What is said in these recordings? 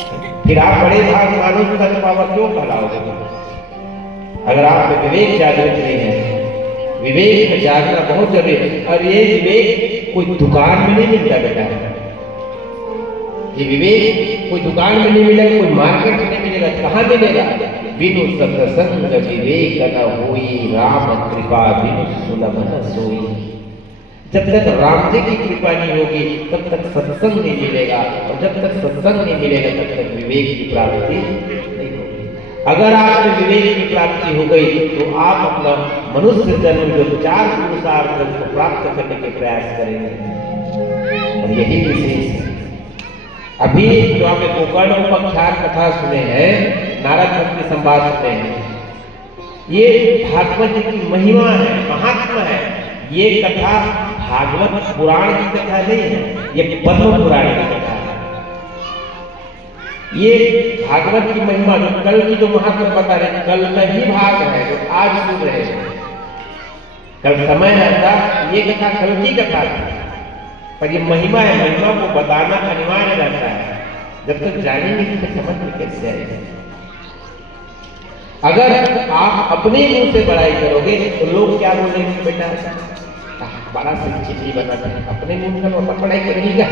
फिर आप बड़े भाग मानो धन पावर क्यों कहलाओगे? अगर आप में विवेक जागृत नहीं है, विवेक में जागना बहुत जरूरी है। और ये विवेक कोई दुकान में नहीं मिलता बेटा, ये विवेक कोई दुकान में नहीं मिलेगा, कोई मार्केट में नहीं मिलेगा। कहाँ मिलेगा? बिनु सत्संग विवेक न होई, राम कृपा बिनु सुलभ न सोई। जब तक राम जी की कृपा नहीं होगी तब तक सत्संग नहीं मिलेगा, और जब तक सत्संग नहीं मिलेगा तब तक विवेक की प्राप्ति नहीं होगी। अगर आपको विवेक की प्राप्ति हो गई तो आप अपना मनुष्य जन्म जो 4 पुरुषार्थ को प्राप्त करने के प्रयास करेंगे। और यही विशेष है। अभी जो आपने गोकर्ण उपाख्यान कथा सुने हैं, नारद भक्ति संवाद सुने हैं, ये भागवत जी की महिमा है, महात्मा है। ये कथा भागवत पुराण की कथा नहीं है, ये पद्म पुराण की कथा है। ये भागवत की महिमा जो कल की जो महात्मा बता रहे, कल का ही भाग है जो आज सुन रहे हैं। कल समय रहता ये कथा कल की कथा थी, पर ये महिमा है, महिमा को बताना अनिवार्य रहता है। जब तक जानेंगे तो समझ में कैसे आएगा। अगर आप अपने मुंह से बड़ाई करोगे तो लोग क्या बोलेंगे? बेटा बड़ा शिक्षित ही बनाता है, अपने मुंह से अपन बड़ाई करेगा,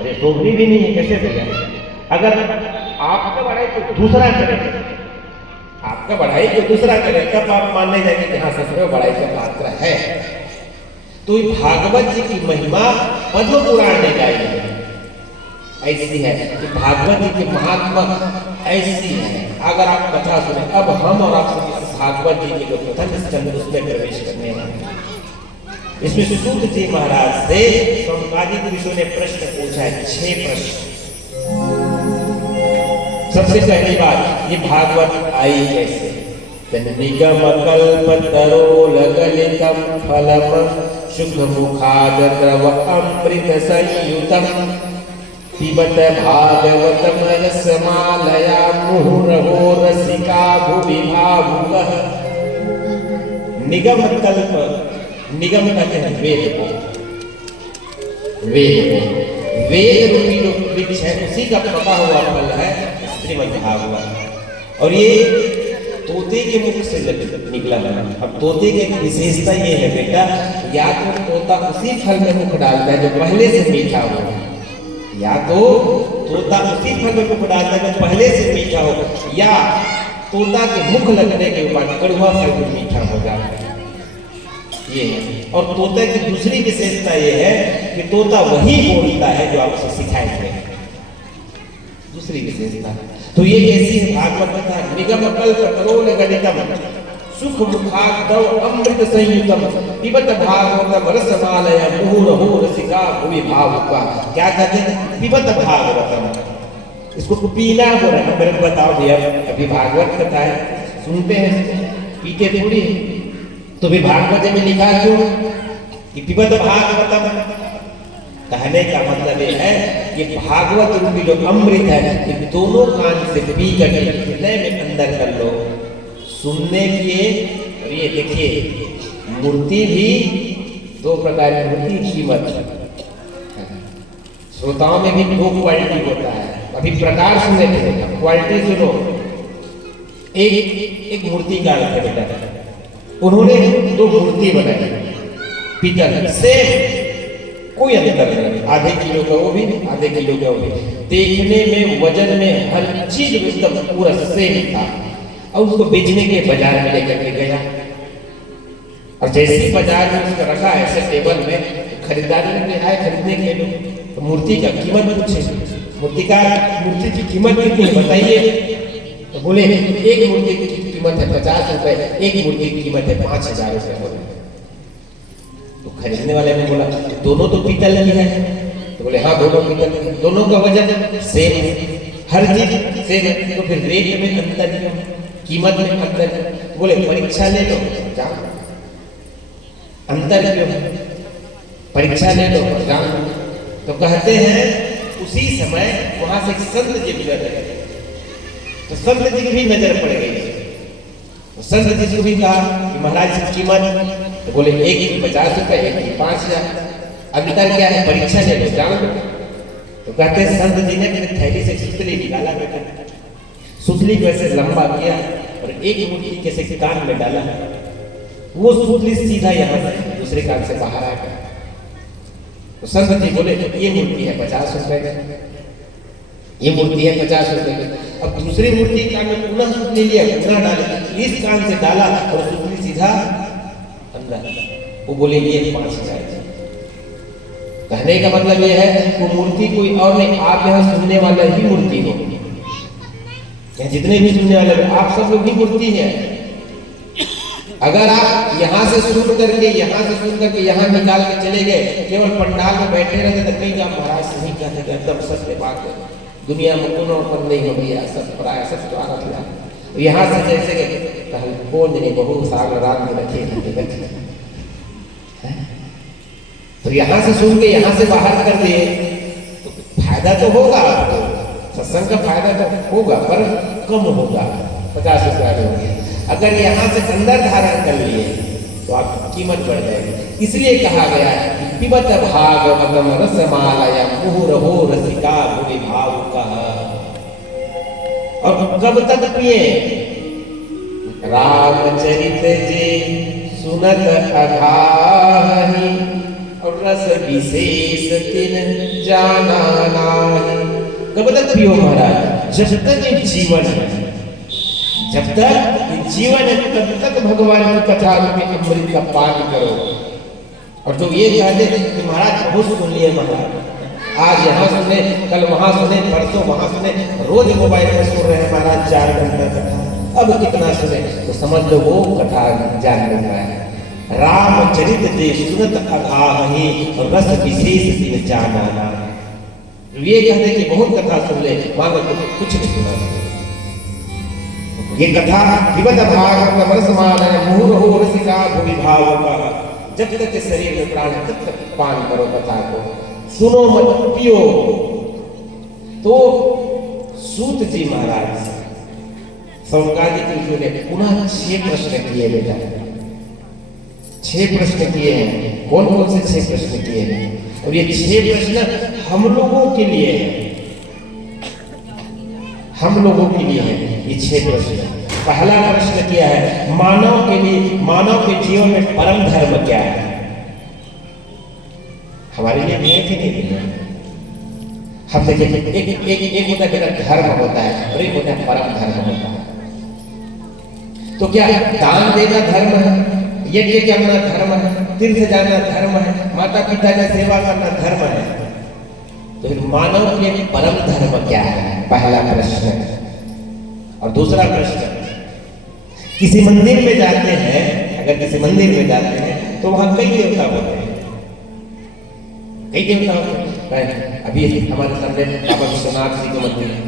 अरे शोभनी भी नहीं है, कैसे देगा? अगर आपका बड़ाई तो दूसरा करे, आपका बढ़ाई तो दूसरा करे, तब आप मानने जाएंगे कि हाँ सच में बढ़ाई का पात्र है। तो भागवत जी की महिमा पद्म पुराण ने गाई है, ऐसी है कि भागवत जी की महात्मा ऐसी है। अगर आप कथा सुने, अब हम और आप भागवत जी के जो प्रथम स्कंद उसमें प्रवेश करने हैं। इसमें सूत जी महाराज से संवादित ऋषियों ने प्रश्न पूछा है, 6 प्रश्न। सबसे पहली बात, ये भागवत आई कैसे? निगम कल्पतरो लगलितम फलम शुभ मुखाद द्रव अमृत संयुतम पिबत भागवतम रसमालया मुहुरहो रसिका भुवि भावुकः। निगम कल्प, निगम कहते हैं वेद को, वेद रूपी जो वृक्ष है उसी का पका हुआ फल है श्रीमद् भागवत। और ये तोते के मुख से निकला है। अब तोते की विशेषता ये है बेटा, या तो तोता उसी फल में मुख डालता है जो पहले से मीठा हो, या तो तोता उसी फल में मुख डालता है जो पहले से मीठा हो, या तोता के मुख लगने के बाद कड़वा फल भी मीठा हो जाता है। ये है। और तोते की दूसरी विशेषता ये है कि तोता वही बोलता है जो आप उसे सिखाए थे, दूसरी विशेषता। तो ये कैसी है भागवत कथा? निगम कल्पतरो लगलितम सुख मुखादौ अमृत संयुतम पिबत भागवतम रसमालया मुहुरहो रसिका भुवि भावुका। क्या कहते हैं? पिबत भागवतम, इसको पीना बोल रहे हैं। मेरे को बताओ भैया, अभी भागवत कथा है, सुनते हैं, पीते थोड़ी है। तो भी भागवत में लिखा क्यों कि पिबत भागवतम? कहने का मतलब ये है कि भागवत रूपी जो अमृत है कि दोनों कान से पी कर हृदय में अंदर कर लो, सुनने की। और ये देखिए, मूर्ति भी 2 प्रकार की मूर्ति, कीमत। श्रोताओं में भी 2 क्वालिटी होता है। अभी प्रकार सुने थे, क्वालिटी सुनो। एक मूर्तिकार थे बेटा, उन्होंने 2 मूर्ति बनाई पीतल से, कोई अंतर नहीं, आधे किलो का वो भी, आधे किलो का वो भी, देखने में वजन में हर चीज एकदम पूरा सेम था। और उसको बेचने के बाजार में लेकर के गया, और जैसे ही बाजार में उसको रखा ऐसे टेबल में, खरीदार ने आए खरीदने के लिए, तो मूर्ति का कीमत पूछे, मूर्तिकार मूर्ति की कीमत कितनी है बताइए? तो बोले एक मूर्ति की कीमत है 50 रुपए, एक मूर्ति की कीमत है 5000 रुपए। बोले तो खरीदने वाले ने बोला दोनों तो पीतल की है। तो बोले हाँ दोनों पीतल की, दोनों का वजन सेम है, हर चीज सेम है, तो फिर रेट में अंतर क्यों, कीमत में अंतर क्यों? तो बोले परीक्षा ले लो जाओ, अंतर क्यों, परीक्षा ले लो जाओ। तो कहते हैं उसी समय वहां से संत जी गुजर रहे, तो संत जी की भी नजर पड़ गई। तो संत जी को भी कहा कि महाराज की कीमत, तो बोले एक की 50 रुपए, एक की 5000, अंतर क्या है, परीक्षा ले लो जान लो। तो तो कहते हैं संत जी ने अपनी थैली से सुतली निकाला बेटा, सुतली को ऐसे लंबा किया और एक मूर्ति कैसे कान में डाला, वो सुतली सीधा यहाँ से दूसरे कान से बाहर आ गया। तो संत जी बोले ये मूर्ति है 50 रुपए की, ये मूर्ति है 50 रुपए की। अब दूसरी मूर्ति कान में पुनः सुतली लिया, पुनः डाला, इस कान से डाला और सुतली सीधा अंदर। वो बोले ये 5000 की। कहने का मतलब ये है वो मूर्ति कोई और नहीं, आप यहाँ सुनने वाला ही मूर्ति हो, जितने भी सुनने वाले आप सब लोग ही मूर्ति है। अगर आप यहाँ से सुन करके यहाँ निकाल के चले गए, केवल पंडाल में बैठे रहते तो नहीं, आप महाराज सही कहते कि एकदम सत्य बात है, दुनिया में कोनो पर नहीं हो गया, सब प्राय सब तो यहाँ से जैसे कौन नहीं बहु साल रात में रखे तो यहाँ से सुन के यहाँ से बाहर कर दिए तो फायदा तो होगा आपको, सत्संग का फायदा तो होगा पर कम होगा, 50 रुपया होंगे। अगर यहाँ से अंदर धारण कर लिए तो आपकी कीमत बढ़ जाएगी। इसलिए कहा गया है पिबत भागवतम रसमालय मुहुरहो रसिका भुवि भावुकः। और कब तक पिए? रामचरित जे सुनत अघाहि और रस विशेष तिन जाना नाहि। कब तक पियो महाराज? जब तक ये जीवन है, जब तक जीवन है तब तक भगवान की कथा में अमृत का पान करो। और जो ये कहते कि महाराज बहुत सुन लिए, महाराज आज यहाँ सुने, कल वहाँ सुने, परसों वहाँ सुने, रोज मोबाइल में सुन रहे हैं महाराज 4 घंटा कथा, अब कितना सुने, तो समझ लो वो कथा जान लग रहा है। रामचरित जे सुनत अघाहि और रस विशेष तिन जाना नाहि। ये कहते कि बहुत कथा सुन ले, मानो कुछ नहीं सुना। ये कथा पिबत भागवतम रसमालय मुहुरहो रसिका भुवि भावुकः। जब तक शरीर में प्राण है तब तक पान करो कथा को, सुनो मत पियो। तो सूत जी महाराज सौनकादि पुरुषों ने पुनः 6 प्रश्न किए बेटा, 6 प्रश्न किए हैं। कौन कौन से 6 प्रश्न किए हैं? और ये 6 प्रश्न हम लोगों के लिए है, हम लोगों के लिए है ये 6 प्रश्न। पहला प्रश्न किया है मानव के लिए, मानव के जीवन में परम धर्म क्या है? हमारे लिए भी है कि नहीं है? हम देखिए एक होता है मेरा धर्म होता है और एक होता है परम धर्म होता है। तो क्या दान देना धर्म है, यज्ञ करना धर्म है, तीर्थ जाना धर्म है, माता पिता का सेवा करना धर्म है? तो फिर मानव के परम धर्म क्या है? पहला प्रश्न। और दूसरा प्रश्न, किसी मंदिर में जाते हैं, अगर किसी मंदिर में जाते हैं तो वहां कई देवता होते हैं, कई देवता होते हैं। अभी हमारे सामने बाबा विश्वनाथ जी का मंदिर है,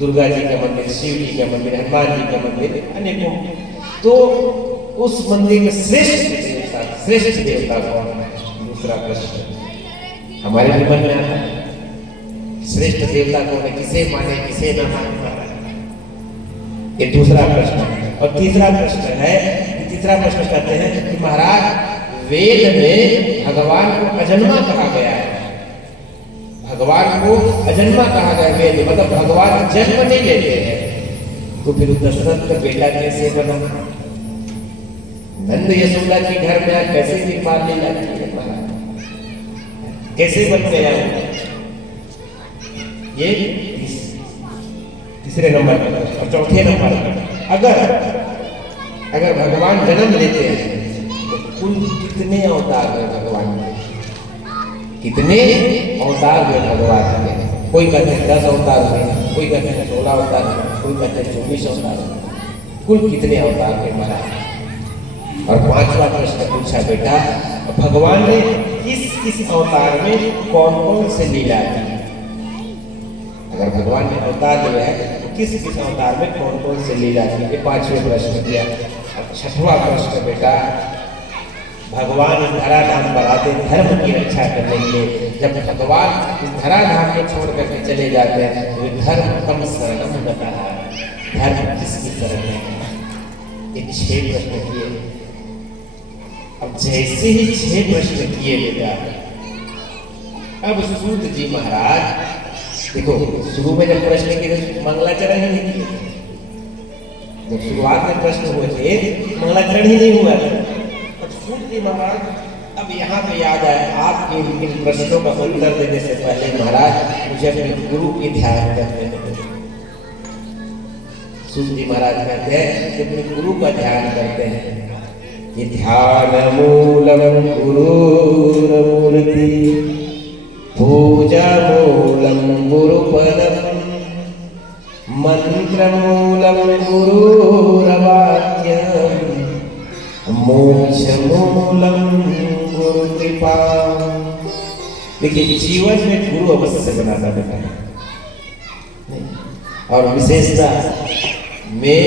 दुर्गा जी का मंदिर, शिव जी का मंदिर, हनुमान जी का मंदिर, अनेकों। तो उस मंदिर में श्रेष्ठ देवता कौन है? दूसरा प्रश्न हमारे भी मन में आता है, श्रेष्ठ देवता कौन है? किसे माने किसे न माने? ये दूसरा प्रश्न है। और तीसरा प्रश्न है, तीसरा प्रश्न कहते हैं कि महाराज वेद में भगवान को अजन्मा कहा गया है, भगवान को अजन्मा कहा गया वेद, मतलब भगवान जन्म नहीं लेते हैं। तो फिर दशरथ का बेटा कैसे बना? नंद यशोदा के घर में कैसे कृपाल ले जाती है महाराज, कैसे बन गया? ये तीसरे नंबर पर। और चौथे नंबर पर, अगर भगवान जन्म लेते हैं तो कुल कितने अवतार है भगवान में? कितने अवतार हुए भगवान में? कोई कहते हैं 10 अवतार हुए, कोई कहते हैं 16 अवतार हुए, कोई कहते हैं 24 अवतार हुए। कुल कितने अवतार हुए महाराज? और 5वां प्रश्न पूछा बेटा, भगवान ने किस अवतार में कौन कौन से लीला की? अगर भगवान ने अवतार लिया है तो किस अवतार में कौन कौन से लीला की? ये 5वें प्रश्न किया। और 6वां प्रश्न बेटा, भगवान इस धराधाम पर आते धर्म की रक्षा करने के लिए, जब भगवान इस धराधाम को छोड़ करके चले जाते हैं तो धर्म कम शरणम गतः, धर्म किसकी शरण में? ये 6 प्रश्न किए। अब जैसे ही 6 प्रश्न किए बेटा, अब सूत जी महाराज देखो शुरू में जब प्रश्न किए मंगलाचरण ही नहीं किए, जब शुरुआत में प्रश्न हुए थे मंगलाचरण ही नहीं हुआ था। और सूत जी महाराज अब यहाँ पे याद आया, आपके इन प्रश्नों का उत्तर देने से पहले महाराज मुझे अपने गुरु की ध्यान करने हैं। सूत जी महाराज कहते हैं कि अपने गुरु का ध्यान करते हैं कि ध्यान मूलम गुरुर्मूर्ति पूजा मूलम गुरुपदम मंत्र मूलम गुरुर्वाक्यम मोक्ष मूलम गुरु कृपा। देखिए जीवन में गुरु अवश्य बनाना बेटा है। और विशेषता मैं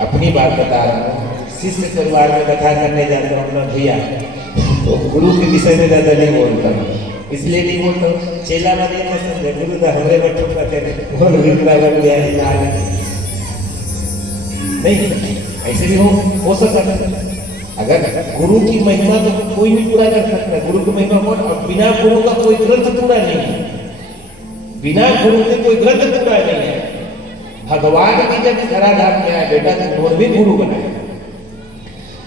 अपनी बात बता रहा हूँ, शिष्य परिवार में कथा करने जाता हूँ ना भैया, तो गुरु के विषय में ज्यादा नहीं बोलता हूँ। इसलिए नहीं बोलता हूँ चेला वाले में समझे गुरु तो हमारे बच्चों का नहीं, ऐसे भी हो सकता है। अगर गुरु की महिमा तो कोई भी पूरा कर सकता है, गुरु की महिमा कौन, और बिना गुरु का कोई ग्रंथ पूरा नहीं है, बिना गुरु के कोई ग्रंथ पूरा नहीं है। भगवान भी जब धराधाम में आया बेटा तो उन्होंने भी गुरु बनाया,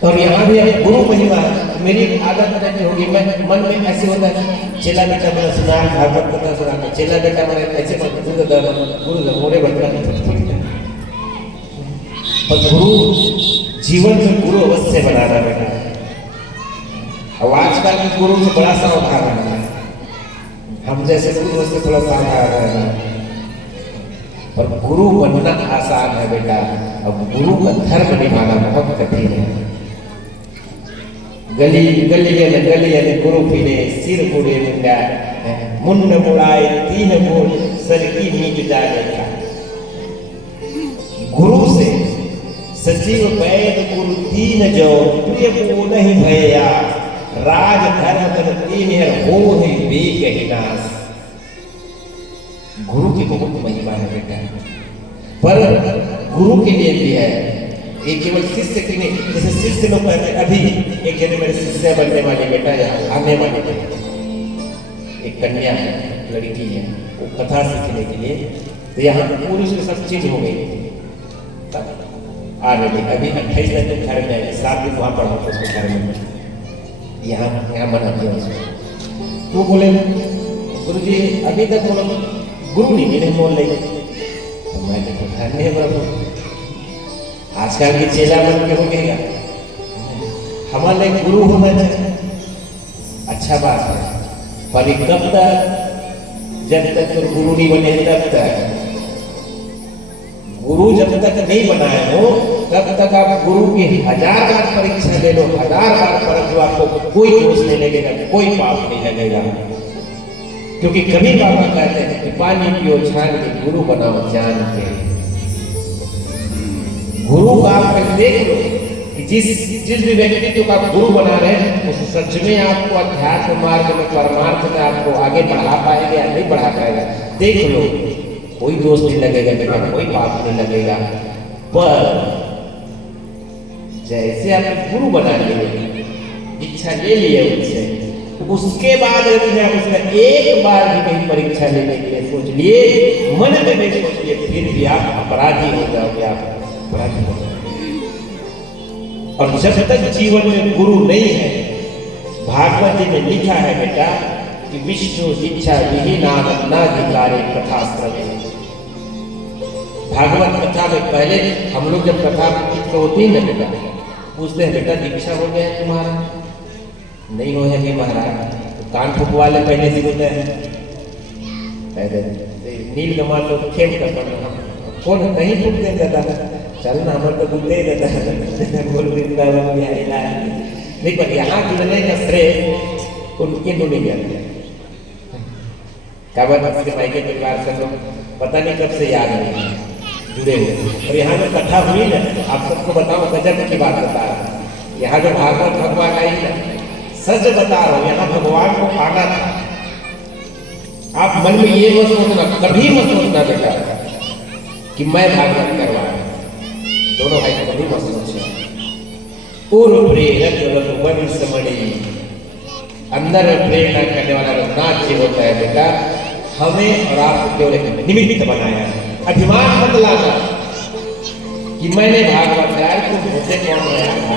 और यहाँ भी अगर गुरु महिमा मेरी आदत नहीं होगी, मैं मन में ऐसे होता है चेला बेटा मैंने सुना भागवत कथा सुना, चेला बेटा मैंने ऐसे गुरु मोरे बता, और गुरु जीवन में गुरु अवश्य बनाना बेटा। अब आजकल के गुरु से बड़ा सा उदाहरण है, हम जैसे गुरु से थोड़ा सा उदाहरण है, पर गुरु बनना आसान है बेटा। अब गुरु का धर्म निभाना बहुत कठिन है। गली गली गली गुरु पीने सिर मुड़े मुंडा मुंड मुड़ाए तीन मूल सर की नीच जाने का। गुरु से सचिव वैद गुरु तीन जो प्रिय को नहीं भया, राज धर्म तन तीन हो ही बेग नाश। गुरु की बहुत महिमा है बेटा, पर गुरु के लिए भी है, ये केवल शिष्य के नहीं। जैसे शिष्य लोग कहते हैं अभी एक जने मेरे शिष्य बनने वाले बेटा या आने वाले थे, एक कन्या है, लड़की है, वो कथा सीखने के लिए तो यहाँ पूरी उसकी सब चीज हो गई तब आ रही। अभी 28 दिन घर में 7 दिन वहाँ पढ़ा उसके घर में, यहाँ मना दिया उसको। तो बोले गुरु जी अभी तक बोलो गुरु नहीं मेरे बोल रही, तो मैं तो धन्य बाबू आजकल के चेला बन के हो गया, हमारे गुरु होना चाहिए, अच्छा बात है। पर कब तक, जब तक तो गुरु नहीं बने तब तक, गुरु जब तक नहीं बनाए हो तब तक आप गुरु की 1000 बार परीक्षा ले लो, 1000 बार परख लो, आपको कोई दोष नहीं लगेगा, कोई पाप नहीं लगेगा। क्योंकि कभी बाबा कहते हैं कि पानी पियो छान के गुरु बनाओ जान के। गुरु का आप देख लो कि जिस भी व्यक्ति को आप गुरु बना रहे हैं उस सच में आपको अध्यात्म मार्ग में परमार्थ में आपको आगे बढ़ा पाएगा या नहीं बढ़ा पाएगा, देख लो, कोई दोष नहीं लगेगा बेटा, कोई पाप नहीं लगेगा। पर जैसे आप गुरु बना लिए, इच्छा ले लिए उनसे, उसके बाद यदि आप उसका एक बार भी कहीं परीक्षा लेने के लिए सोच लिए, मन में नहीं सोच लिए, फिर भी आप अपराधी हो जाओगे, आप अपराधी हो जाओगे। और जब तक जीवन में गुरु नहीं है, भागवत जी में लिखा है बेटा कि विष्णु इच्छा विहीनाधिकारी कथा श्रवे। भागवत कथा में पहले हम लोग जब कथा होती है बेटा, पूछते हैं बेटा दीक्षा हो गया तुम्हारा, नहीं हो है महाराज, तो कान फुकवा ले पहले से होता है, नील कमाल तो खेल करता है, कौन नहीं फूकते देता, चल ना हमारे तो दूध दे देता है, बोल नहीं, पर यहाँ जुड़ने का श्रेय उनके को नहीं जाते। क्या बात है, मायके परिवार से लोग पता नहीं कब से याद नहीं जुड़े हुए, और यहाँ जो कथा हुई ना, आप सबको बताओ गजब की बात बता रहा हूँ। यहाँ जो भागवत भगवान आई ना, सच बता रहा हूँ, यहाँ भगवान को आना था। आप मन में ये मत सोचना, कभी मत सोचना बेटा कि मैं भागवत करवाया, दोनों भाई कभी मत सोचना। पूर्व प्रेरक वंशमणि, अंदर प्रेरणा करने वाला नाट्य होता है बेटा। हमें और आपको केवल एक निमित्त बनाया है। अभिमान मत लाना कि मैंने भागवत गाया, तुम होते कौन हो यार?